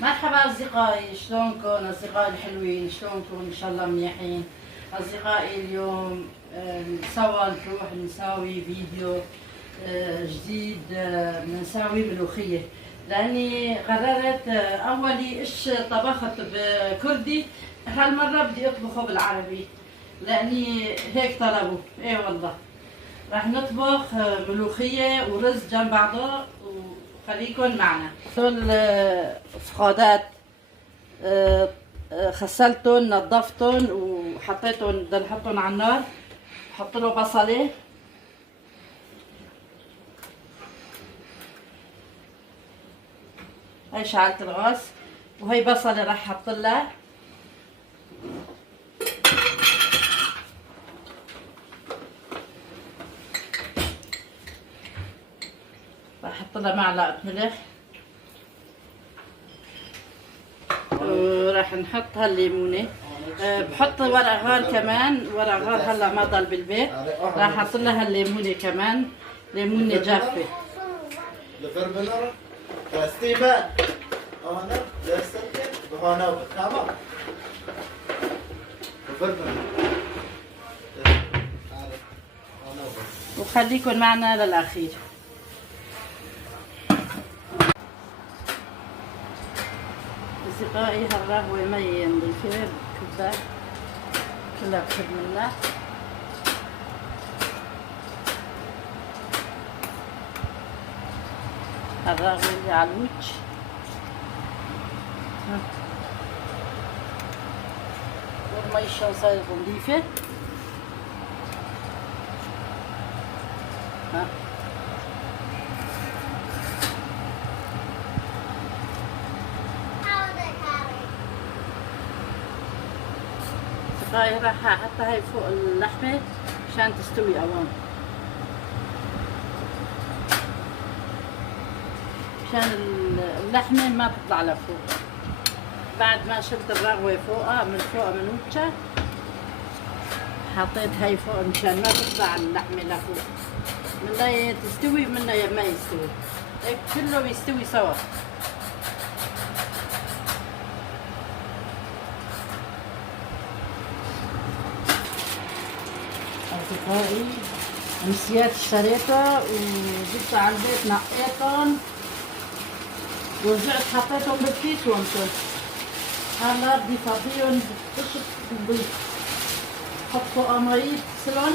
مرحبا أصدقائي، شلونكم أصدقائي الحلوين؟ شلونكم؟ إن شاء الله منيحين. أصدقائي اليوم سوا نروح نساوي فيديو جديد، نساوي ملوخية، لأني قررت أولي إيش طبخت بكردي، هالمرة بدي أطبخه بالعربي لأني هيك طلبوا. إيه والله راح نطبخ ملوخية ورز جنب بعضه، وخليكن معنا. هول فخادات غسلتن نظفتن وحطيتن، بدنا نحطن على النار. بحط له بصلة، هاي شعلت الغاز، وهي بصلة راح احط لها. راح احط لها معلقة ملح، وراح نحط هالليمونة. بحط ورق غار كمان، ورق غار هلا ما ضل بالبيت، راح احط لها الليمونة كمان، ليمونة جافة. وخليكن معنا للأخير. أصدقائي هالقهوة مية نضيفها بكبة كلها بحب منها. هالقهوة اللي على الوجه، والمي شو صايرة نضيفة. هاي راح احطها هاي فوق اللحمة عشان تستوي اوان، عشان اللحمة ما تطلع لفوق. بعد ما شلت الرغوة فوقها من وجهها، حطيت هاي فوق مشان ما تطلع اللحمة لفوق، منها تستوي ومنها ما يستوي، هيك كله يستوي سوا. أصدقائي نسيت اشتريتها وجبتها على البيت، نقيتهم ورجعت حطيتهم بالكيس وانتم. هلا بدي فاضيهم بحط فوقها مي تغسلهم